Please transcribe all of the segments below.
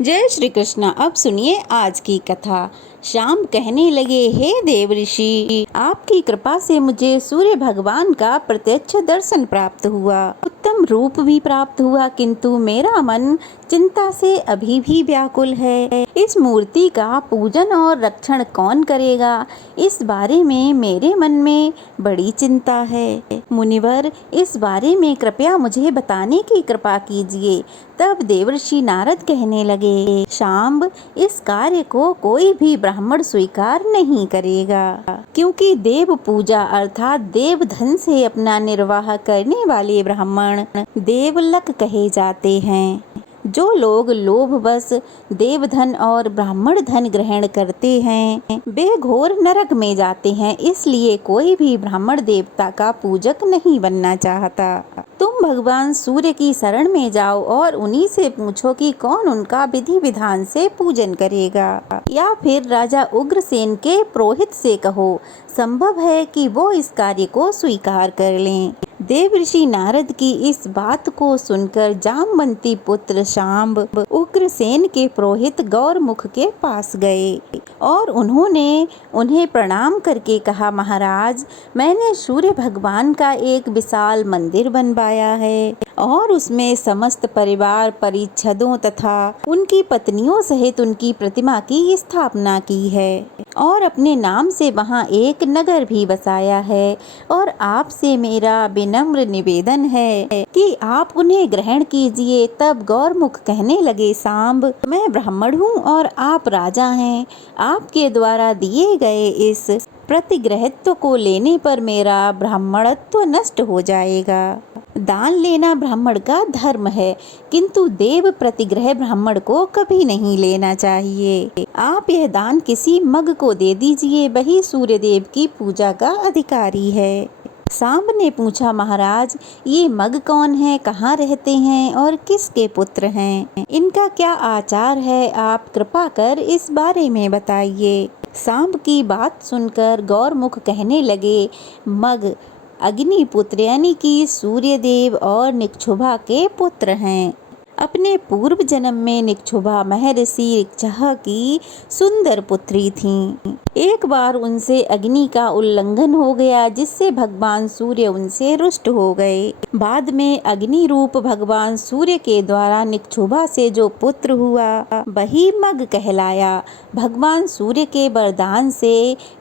जय श्री कृष्ण। अब सुनिए आज की कथा। शाम कहने लगे, हे देव ऋषि, आपकी कृपा से मुझे सूर्य भगवान का प्रत्यक्ष दर्शन प्राप्त हुआ, उत्तम रूप भी प्राप्त हुआ, किंतु मेरा मन चिंता से अभी भी व्याकुल है। इस मूर्ति का पूजन और रक्षण कौन करेगा, इस बारे में मेरे मन में बड़ी चिंता है। मुनिवर, इस बारे में कृपया मुझे बताने की कृपा कीजिए। तब देवर्षि नारद कहने लगे, शांब, इस कार्य को कोई भी ब्राह्मण स्वीकार नहीं करेगा, क्योंकि देव पूजा अर्थात देव धन से अपना निर्वाह करने वाले ब्राह्मण देवलक कहे जाते हैं। जो लोग लोभवश देवधन और ब्राह्मण धन ग्रहण करते हैं वे घोर नरक में जाते हैं। इसलिए कोई भी ब्राह्मण देवता का पूजक नहीं बनना चाहता। तुम भगवान सूर्य की शरण में जाओ और उन्हीं से पूछो कि कौन उनका विधि विधान से पूजन करेगा, या फिर राजा उग्रसेन के पुरोहित से कहो, संभव है कि वो इस कार्य को स्वीकार कर लें। देवर्षि नारद की इस बात को सुनकर जामवंती पुत्र शांब उग्रसेन के पुरोहित गौरमुख के पास गए और उन्होंने उन्हें प्रणाम करके कहा, महाराज, मैंने सूर्य भगवान का एक विशाल मंदिर बनवाया है और उसमें समस्त परिवार परिच्छदों तथा उनकी पत्नियों सहित उनकी प्रतिमा की स्थापना की है और अपने नाम से वहाँ एक नगर भी बसाया है। और आपसे मेरा विनम्र निवेदन है कि आप उन्हें ग्रहण कीजिए। तब गौरमुख कहने लगे, सांब, मैं ब्राह्मण हूँ और आप राजा हैं। आपके द्वारा दिए गए इस प्रतिग्रहित्व को लेने पर मेरा ब्राह्मणत्व नष्ट हो जाएगा। दान लेना ब्राह्मण का धर्म है, किंतु देव प्रतिग्रह ब्राह्मण को कभी नहीं लेना चाहिए। आप यह दान किसी मग को दे दीजिए, वही सूर्यदेव की पूजा का अधिकारी है। सांब ने पूछा, महाराज, ये मग कौन है, कहाँ रहते हैं और किसके पुत्र हैं? इनका क्या आचार है, आप कृपा कर इस बारे में बताइए। सांब की बात सुनकर गौरमुख कहने लगे, मग अग्निपुत्र यानी कि सूर्यदेव और निक्षुभा के पुत्र हैं। अपने पूर्व जन्म में निक्षुभा महर्षि ऋक्षः की सुंदर पुत्री थीं। एक बार उनसे अग्नि का उल्लंघन हो गया, जिससे भगवान सूर्य उनसे रुष्ट हो गए। बाद में अग्नि रूप भगवान सूर्य के द्वारा निक्षुभा से जो पुत्र हुआ वही मग कहलाया। भगवान सूर्य के वरदान से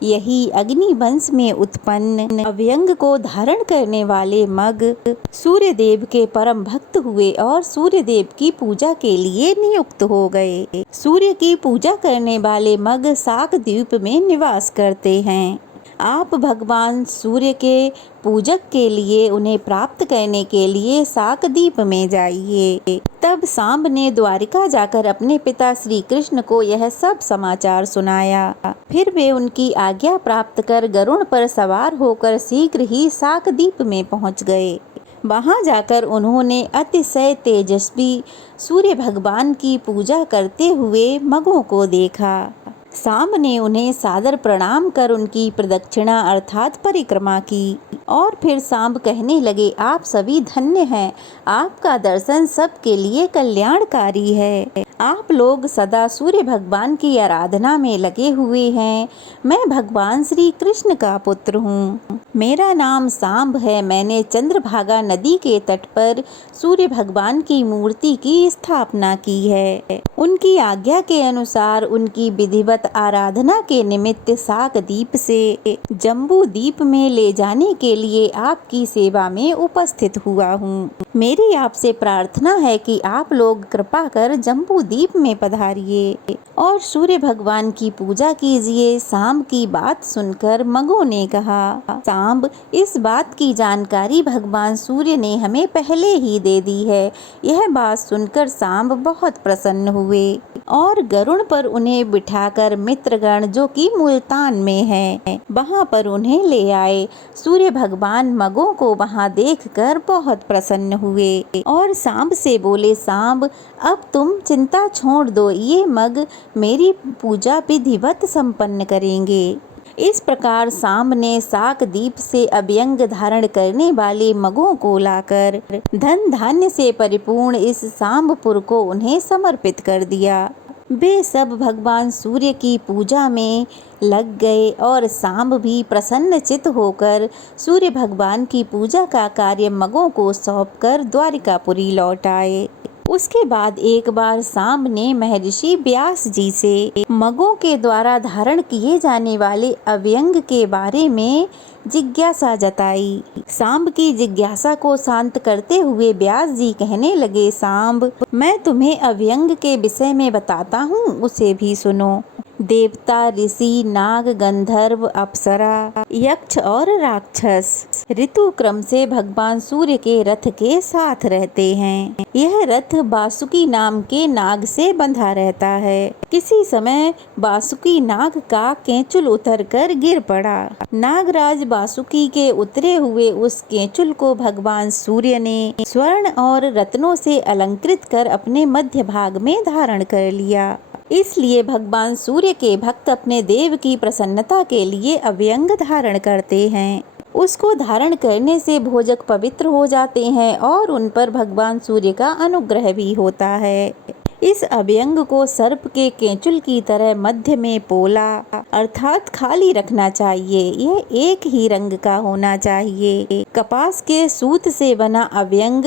यही अग्नि वंश में उत्पन्न अव्यंग को धारण करने वाले मग सूर्यदेव के परम भक्त हुए और सूर्यदेव की पूजा के लिए नियुक्त हो गए। सूर्य की पूजा करने वाले मग साक द्वीप में निवास करते हैं। आप भगवान सूर्य के पूजक के लिए उन्हें प्राप्त करने के लिए साकद्वीप में जाइए। तब सांब ने द्वारिका जाकर अपने पिता श्री कृष्ण को यह सब समाचार सुनाया। फिर वे उनकी आज्ञा प्राप्त कर गरुड़ पर सवार होकर शीघ्र ही साकद्वीप में पहुंच गए। वहां जाकर उन्होंने अतिशय तेजस्वी सूर्य भगवान की पूजा करते हुए मगों को देखा। सांब ने उन्हें सादर प्रणाम कर उनकी प्रदक्षिणा अर्थात परिक्रमा की और फिर सांब कहने लगे, आप सभी धन्य हैं। आपका दर्शन सबके लिए कल्याणकारी है। आप लोग सदा सूर्य भगवान की आराधना में लगे हुए हैं। मैं भगवान श्री कृष्ण का पुत्र हूँ। मेरा नाम सांब है। मैंने चंद्रभागा नदी के तट पर सूर्य भगवान की मूर्ति की स्थापना की है। उनकी आज्ञा के अनुसार उनकी विधिवत आराधना के निमित्त साकद्वीप से जम्बू द्वीप में ले जाने के लिए आपकी सेवा में उपस्थित हुआ हूँ। मेरी आपसे प्रार्थना है कि आप लोग कृपा कर जम्बू द्वीप में पधारिए और सूर्य भगवान की पूजा कीजिए। सांब की बात सुनकर मगों ने कहा, सांब, इस बात की जानकारी भगवान सूर्य ने हमें पहले ही दे दी है। यह बात सुनकर सांब बहुत प्रसन्न हुए और गरुड़ पर उन्हें बिठाकर मित्रगण जो कि मुल्तान में है वहां पर उन्हें ले आए। सूर्य भगवान मगों को वहां देखकर बहुत प्रसन्न हुए और सांब से बोले, सांब, अब तुम चिंता छोड़ दो। ये मग मेरी पूजा विधिवत संपन्न करेंगे। इस प्रकार सांब ने शाकदीप से अभ्यंग धारण करने वाले मगों को लाकर धन धान्य से परिपूर्ण इस सांबपुर को उन्हें समर्पित कर दिया। वे सब भगवान सूर्य की पूजा में लग गए और सांब भी प्रसन्नचित होकर सूर्य भगवान की पूजा का कार्य मगों को सौंपकर द्वारिकापुरी लौट आए। उसके बाद एक बार सांब ने महर्षि व्यास जी से मगों के द्वारा धारण किए जाने वाले अव्यंग के बारे में जिज्ञासा जताई। सांब की जिज्ञासा को शांत करते हुए व्यास जी कहने लगे, सांब, मैं तुम्हें अव्यंग के विषय में बताता हूँ, उसे भी सुनो। देवता, ऋषि, नाग, गंधर्व, अप्सरा, यक्ष और राक्षस ऋतु क्रम से भगवान सूर्य के रथ के साथ रहते हैं। यह रथ वासुकी नाम के नाग से बंधा रहता है। किसी समय वासुकी नाग का केंचुल उतरकर गिर पड़ा। नागराज वासुकी के उतरे हुए उस केंचुल को भगवान सूर्य ने स्वर्ण और रत्नों से अलंकृत कर अपने मध्य भाग में धारण कर लिया। इसलिए भगवान सूर्य के भक्त अपने देव की प्रसन्नता के लिए अव्यंग धारण करते हैं। उसको धारण करने से भोजक पवित्र हो जाते हैं और उन पर भगवान सूर्य का अनुग्रह भी होता है। इस अभ्यंग को सर्प के केंचुल की तरह मध्य में पोला अर्थात खाली रखना चाहिए। यह एक ही रंग का होना चाहिए। कपास के सूत से बना अभ्यंग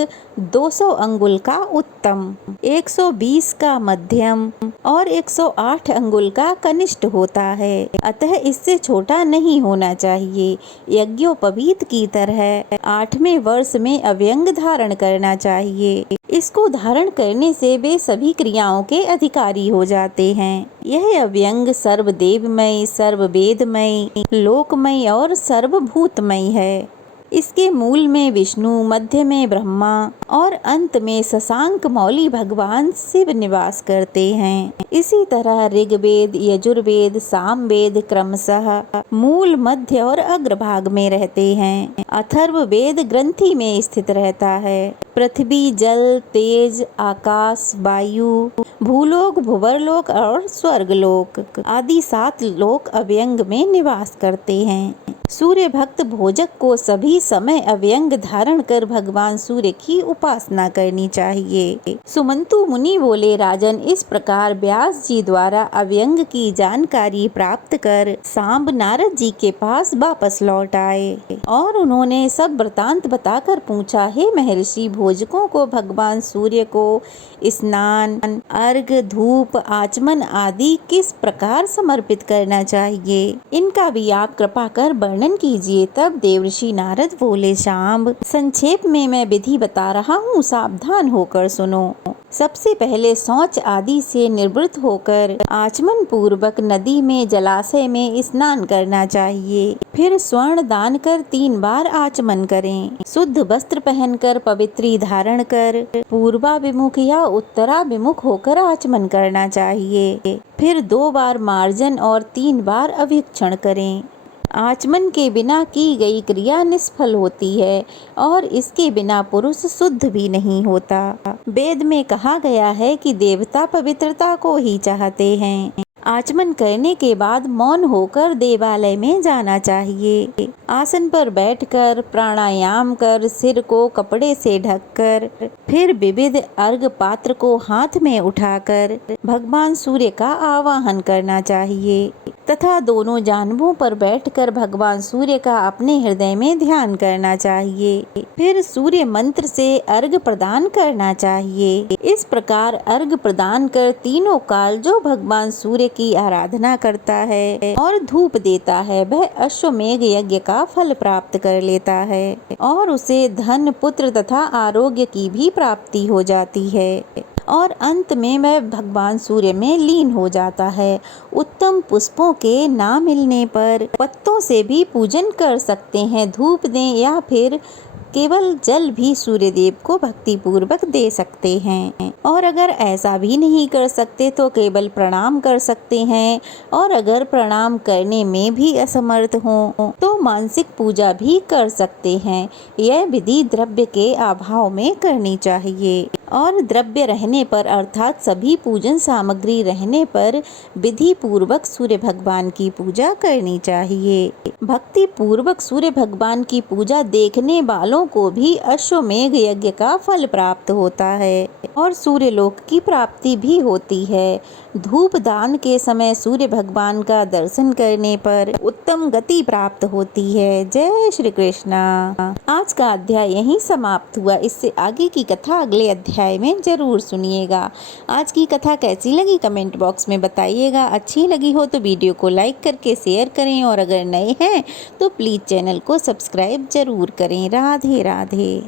200 अंगुल का उत्तम, 120 का मध्यम और 108 अंगुल का कनिष्ठ होता है। अतः इससे छोटा नहीं होना चाहिए। यज्ञोपवीत की तरह 8वें वर्ष में अभ्यंग धारण करना चाहिए। इसको धारण करने से वे सभी क्रियाओं के अधिकारी हो जाते हैं। यह अभ्यंग सर्वदेवमय, सर्ववेदमय, लोकमय और सर्वभूतमय है। इसके मूल में विष्णु, मध्य में ब्रह्मा और अंत में शशांक मौली भगवान शिव निवास करते हैं। इसी तरह ऋग्वेद, यजुर्वेद, सामवेद क्रमशः मूल, मध्य और अग्रभाग में रहते हैं। अथर्ववेद ग्रंथि में स्थित रहता है। पृथ्वी, जल, तेज, आकाश, वायु, भूलोक, भुवरलोक और स्वर्गलोक आदि 7 लोक अव्यंग में निवास करते हैं। सूर्य भक्त भोजक को सभी समय अव्यंग धारण कर भगवान सूर्य की उपासना करनी चाहिए। सुमंतु मुनि बोले, राजन, इस प्रकार व्यास जी द्वारा अव्यंग की जानकारी प्राप्त कर सांब नारद जी के पास वापस लौट आए और उन्होंने सब वृतांत बताकर पूछा, हे महर्षि, भोजकों को भगवान सूर्य को स्नान, अर्घ, धूप, आचमन आदि किस प्रकार समर्पित करना चाहिए? इनका भी आप कृपा कर वर्णन कीजिए। तब देवर्षि नारद बोले, सांब, संक्षेप में मैं विधि बता रहा हूँ, सावधान होकर सुनो। सबसे पहले शौच आदि से निवृत्त होकर आचमन पूर्वक नदी में, जलाशय में स्नान करना चाहिए। फिर स्वर्ण दान कर 3 बार आचमन करें। शुद्ध वस्त्र पहनकर पवित्री धारण कर पूर्वाभिमुख या उत्तराभिमुख होकर आचमन करना चाहिए। फिर 2 बार मार्जन और 3 बार अभिक्षण करें। आचमन के बिना की गई क्रिया निष्फल होती है और इसके बिना पुरुष शुद्ध भी नहीं होता। वेद में कहा गया है कि देवता पवित्रता को ही चाहते हैं। आचमन करने के बाद मौन होकर देवालय में जाना चाहिए। आसन पर बैठकर प्राणायाम कर सिर को कपड़े से ढककर फिर विविध अर्घ पात्र को हाथ में उठाकर भगवान सूर्य का आवाहन करना चाहिए तथा दोनों जानवों पर बैठकर भगवान सूर्य का अपने हृदय में ध्यान करना चाहिए। फिर सूर्य मंत्र से अर्घ प्रदान करना चाहिए। इस प्रकार अर्घ प्रदान कर तीनों काल जो भगवान सूर्य की आराधना करता है और धूप देता है, वह अश्वमेघ यज्ञ का फल प्राप्त कर लेता है और उसे धन, पुत्र तथा आरोग्य की भी प्राप्ति हो जाती है और अंत में वह भगवान सूर्य में लीन हो जाता है। उत्तम पुष्पों के ना मिलने पर पत्तों से भी पूजन कर सकते हैं। धूप दें या फिर केवल जल भी सूर्य देव को भक्ति पूर्वक दे सकते हैं। और अगर ऐसा भी नहीं कर सकते तो केवल प्रणाम कर सकते हैं। और अगर प्रणाम करने में भी असमर्थ हो तो मानसिक पूजा भी कर सकते हैं। यह विधि द्रव्य के अभाव में करनी चाहिए। और द्रव्य रहने पर अर्थात सभी पूजन सामग्री रहने पर विधि पूर्वक सूर्य भगवान की पूजा करनी चाहिए। भक्ति पूर्वक सूर्य भगवान की पूजा देखने वालों को भी अश्वमेघ यज्ञ का फल प्राप्त होता है और सूर्य लोक की प्राप्ति भी होती है। धूप दान के समय सूर्य भगवान का दर्शन करने पर उत्तम गति प्राप्त होती है। जय श्री कृष्णा। आज का अध्याय यहीं समाप्त हुआ। इससे आगे की कथा अगले अध्याय में जरूर सुनिएगा। आज की कथा कैसी लगी कमेंट बॉक्स में बताइएगा। अच्छी लगी हो तो वीडियो को लाइक करके शेयर करें और अगर नए हैं तो प्लीज़ चैनल को सब्सक्राइब जरूर करें। राधे राधे।